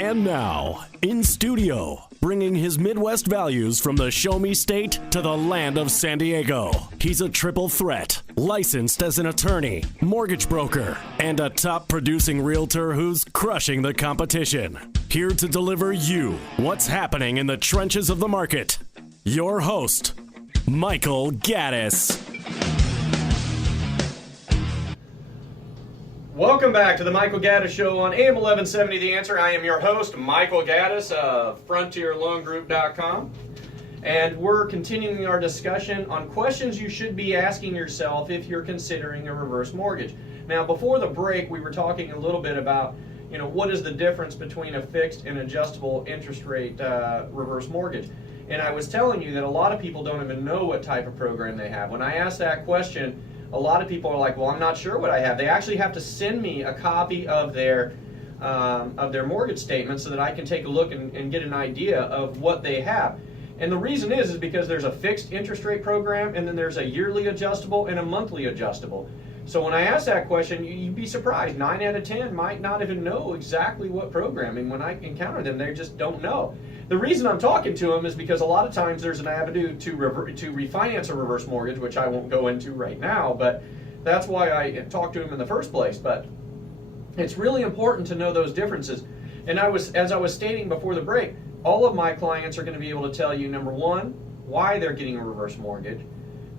And now, in studio, bringing his Midwest values from the Show Me State to the land of San Diego. He's a triple threat, licensed as an attorney, mortgage broker, and a top producing realtor who's crushing the competition. Here to deliver you what's happening in the trenches of the market. Your host, Michael Gaddis. Welcome back to the Michael Gaddis Show on AM 1170 The Answer. I am your host, Michael Gaddis of FrontierLoanGroup.com. And we're continuing our discussion on questions you should be asking yourself if you're considering a reverse mortgage. Now, before the break, we were talking a little bit about, what is the difference between a fixed and adjustable interest rate reverse mortgage. And I was telling you that a lot of people don't even know what type of program they have. When I asked that question, a lot of people are like, well, I'm not sure what I have. They actually have to send me a copy of their mortgage statement so that I can take a look and get an idea of what they have. And the reason is because there's a fixed interest rate program, and then there's a yearly adjustable and a monthly adjustable. So when I ask that question, you'd be surprised. 9 out of 10 might not even know exactly what program. And when I encounter them, they just don't know. The reason I'm talking to them is because a lot of times there's an avenue to refinance a reverse mortgage, which I won't go into right now, but that's why I talked to them in the first place. But it's really important to know those differences. And as I was stating before the break, all of my clients are going to be able to tell you, number one, why they're getting a reverse mortgage.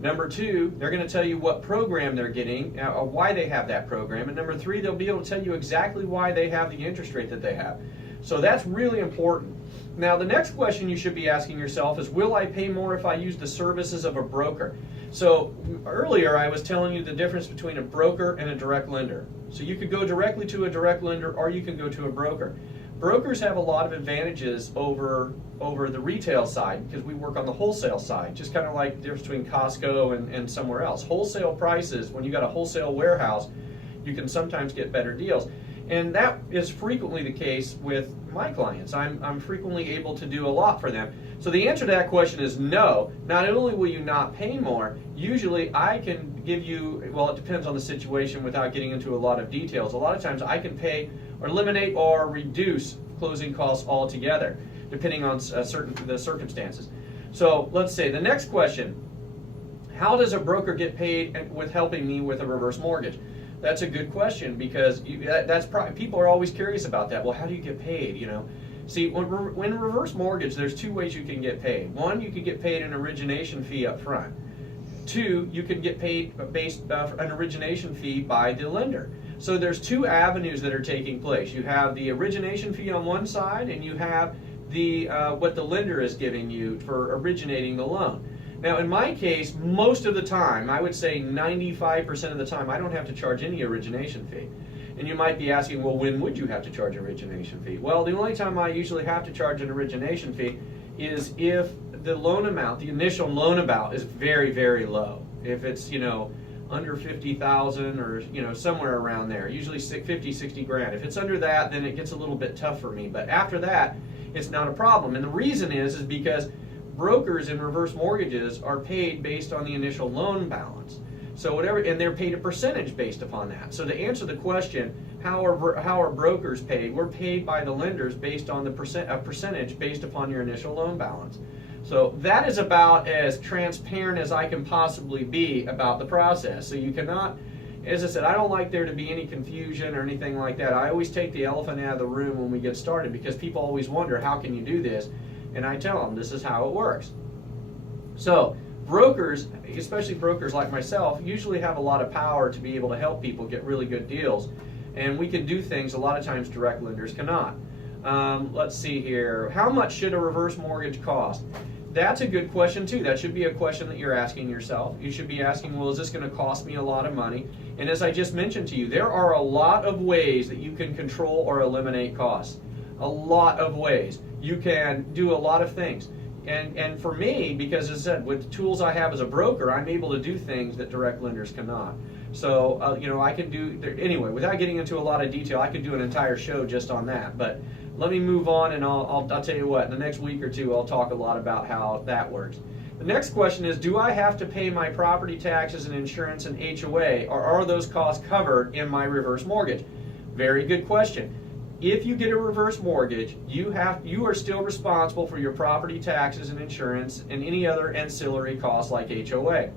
Number two, they're going to tell you what program they're getting, or why they have that program. And number three, they'll be able to tell you exactly why they have the interest rate that they have. So that's really important. Now, the next question you should be asking yourself is, will I pay more if I use the services of a broker? So earlier I was telling you the difference between a broker and a direct lender. So you could go directly to a direct lender, or you can go to a broker. Brokers have a lot of advantages over the retail side because we work on the wholesale side, just kind of like the difference between Costco and somewhere else. Wholesale prices, when you got a wholesale warehouse, you can sometimes get better deals. And that is frequently the case with my clients. I'm frequently able to do a lot for them. So the answer to that question is no. Not only will you not pay more, usually I can give you, well, it depends on the situation without getting into a lot of details. A lot of times I can pay or eliminate or reduce closing costs altogether, depending on the circumstances. So let's say the next question, how does a broker get paid with helping me with a reverse mortgage? That's a good question because people are always curious about that. Well, how do you get paid? See, when reverse mortgage, there's two ways you can get paid. One, you can get paid an origination fee up front. Two, you can get paid based an origination fee by the lender. So there's two avenues that are taking place. You have the origination fee on one side, and you have the what the lender is giving you for originating the loan. Now, in my case, most of the time, I would say 95% of the time, I don't have to charge any origination fee. And you might be asking, well, when would you have to charge an origination fee? Well, the only time I usually have to charge an origination fee is if the loan amount, the initial loan amount, is very, very low. If it's, under 50,000 or, somewhere around there, usually 50, 60 grand. If it's under that, then it gets a little bit tough for me. But after that, it's not a problem. And the reason is because brokers in reverse mortgages are paid based on the initial loan balance. So whatever, and they're paid a percentage based upon that. So to answer the question, how are brokers paid? We're paid by the lenders based on a percentage based upon your initial loan balance. So that is about as transparent as I can possibly be about the process. So you cannot, as I said, I don't like there to be any confusion or anything like that. I always take the elephant out of the room when we get started because people always wonder, how can you do this? And I tell them, this is how it works. So brokers, especially brokers like myself, usually have a lot of power to be able to help people get really good deals. And we can do things a lot of times direct lenders cannot. Let's see here. How much should a reverse mortgage cost? That's a good question too. That should be a question that you're asking yourself. You should be asking, well, is this going to cost me a lot of money? And as I just mentioned to you, there are a lot of ways that you can control or eliminate costs. A lot of ways. You can do a lot of things. And for me, because as I said, with the tools I have as a broker, I'm able to do things that direct lenders cannot. So, I can do, anyway, without getting into a lot of detail, I could do an entire show just on that. But let me move on, and I'll tell you what, in the next week or two, I'll talk a lot about how that works. The next question is, do I have to pay my property taxes and insurance and HOA, or are those costs covered in my reverse mortgage? Very good question. If you get a reverse mortgage, you are still responsible for your property taxes and insurance and any other ancillary costs like HOA.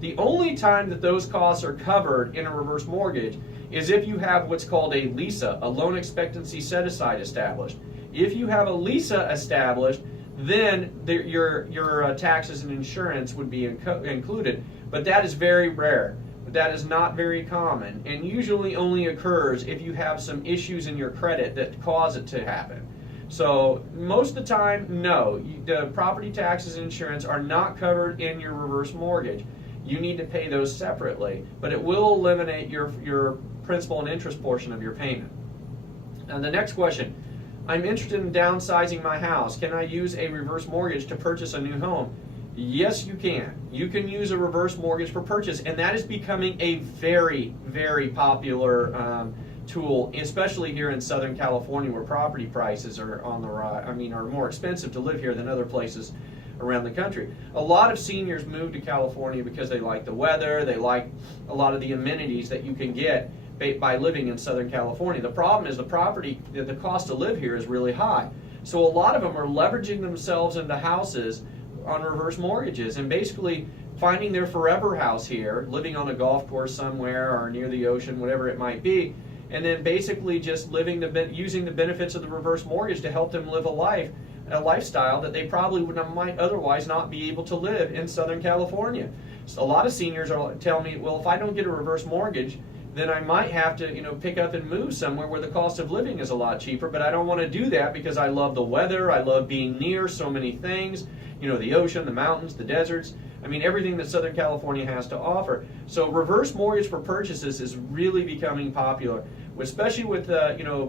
The only time that those costs are covered in a reverse mortgage is if you have what's called a LISA, a loan expectancy set-aside established. If you have a LISA established, then your taxes and insurance would be included. But that is very rare. That is not very common, and usually only occurs if you have some issues in your credit that cause it to happen. So most of the time, no, the property taxes and insurance are not covered in your reverse mortgage. You need to pay those separately, but it will eliminate your principal and interest portion of your payment. And the next question, I'm interested in downsizing my house. Can I use a reverse mortgage to purchase a new home? Yes, you can. You can use a reverse mortgage for purchase, and that is becoming a very, very popular tool, especially here in Southern California, where property prices are on the rise. I mean, are more expensive to live here than other places around the country. A lot of seniors move to California because they like the weather, they like a lot of the amenities that you can get by living in Southern California. The problem is the cost to live here is really high. So a lot of them are leveraging themselves into houses on reverse mortgages and basically finding their forever house here, living on a golf course somewhere or near the ocean, whatever it might be, and then basically just using the benefits of the reverse mortgage to help them live a lifestyle that they probably might otherwise not be able to live in Southern California. So a lot of seniors tell me, well, if I don't get a reverse mortgage, then I might have to, pick up and move somewhere where the cost of living is a lot cheaper, but I don't want to do that because I love the weather, I love being near so many things, the ocean, the mountains, the deserts, I mean, everything that Southern California has to offer. So reverse mortgage for purchases is really becoming popular, especially with,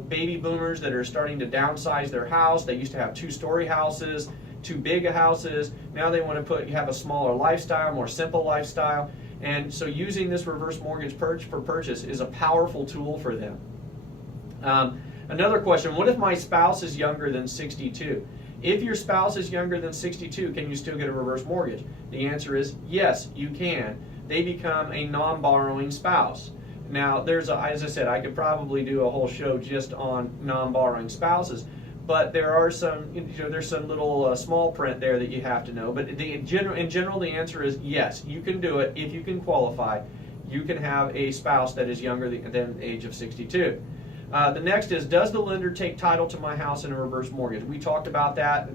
baby boomers that are starting to downsize their house. They used to have 2-story houses, too big of houses. Now they want to have a smaller lifestyle, more simple lifestyle. And so using this reverse mortgage for purchase is a powerful tool for them. Another question, what if my spouse is younger than 62? If your spouse is younger than 62, can you still get a reverse mortgage? The answer is yes, you can. They become a non-borrowing spouse. Now, as I said, I could probably do a whole show just on non-borrowing spouses, but there are some, there's some little small print there that you have to know. But in general, the answer is yes, you can do it if you can qualify. You can have a spouse that is younger than the age of 62. The next is, does the lender take title to my house in a reverse mortgage? We talked about that,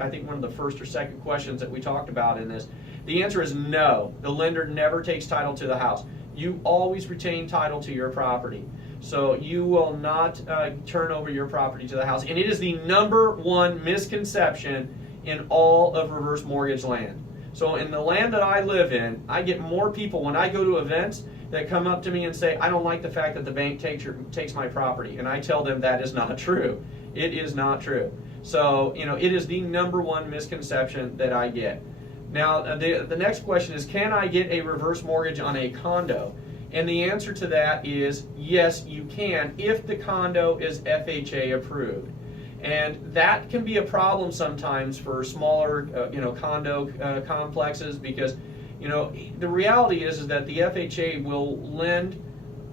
I think one of the first or second questions that we talked about in this. The answer is no. The lender never takes title to the house. You always retain title to your property. So you will not turn over your property to the house. And it is the #1 misconception in all of reverse mortgage land. So in the land that I live in, I get more people when I go to events that come up to me and say, I don't like the fact that the bank takes my property. And I tell them that is not true. It is not true. So, it is the #1 misconception that I get. Now, the next question is, can I get a reverse mortgage on a condo? And the answer to that is yes, you can, if the condo is FHA approved. And that can be a problem sometimes for smaller, condo complexes because, the reality is that the FHA will lend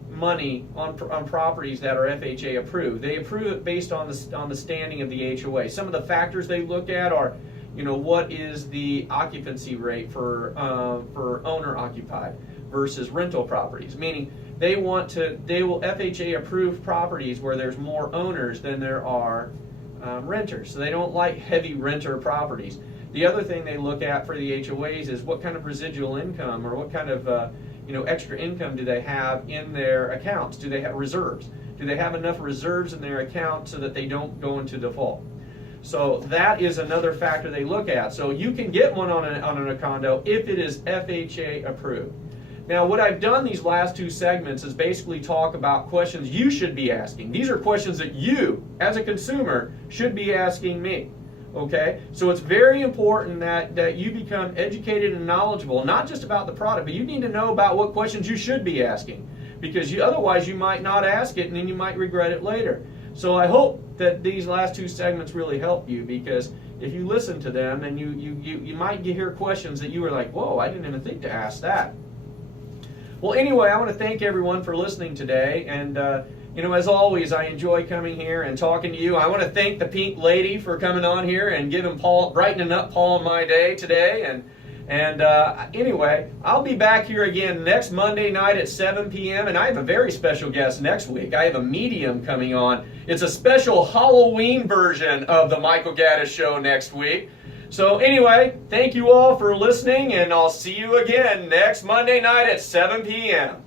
money on properties that are FHA approved. They approve it based on the standing of the HOA. Some of the factors they look at are, what is the occupancy rate for owner occupied versus rental properties, meaning they will FHA approve properties where there's more owners than there are renters. So they don't like heavy renter properties. The other thing they look at for the HOAs is what kind of residual income or what kind of extra income do they have in their accounts? Do they have reserves? Do they have enough reserves in their account so that they don't go into default? So that is another factor they look at. So you can get one on a condo if it is FHA approved. Now, what I've done these last 2 segments is basically talk about questions you should be asking. These are questions that you, as a consumer, should be asking me. Okay? So it's very important that you become educated and knowledgeable, not just about the product, but you need to know about what questions you should be asking. Because otherwise you might not ask it and then you might regret it later. So I hope that these last 2 segments really help you because if you listen to them, and you might hear questions that you were like, whoa, I didn't even think to ask that. Well, anyway, I want to thank everyone for listening today, and as always, I enjoy coming here and talking to you. I want to thank the Pink Lady for coming on here and brightening up Paul and my day today. And anyway, I'll be back here again next Monday night at 7 p.m. And I have a very special guest next week. I have a medium coming on. It's a special Halloween version of the Michael Gaddis Show next week. So anyway, thank you all for listening, and I'll see you again next Monday night at 7 p.m.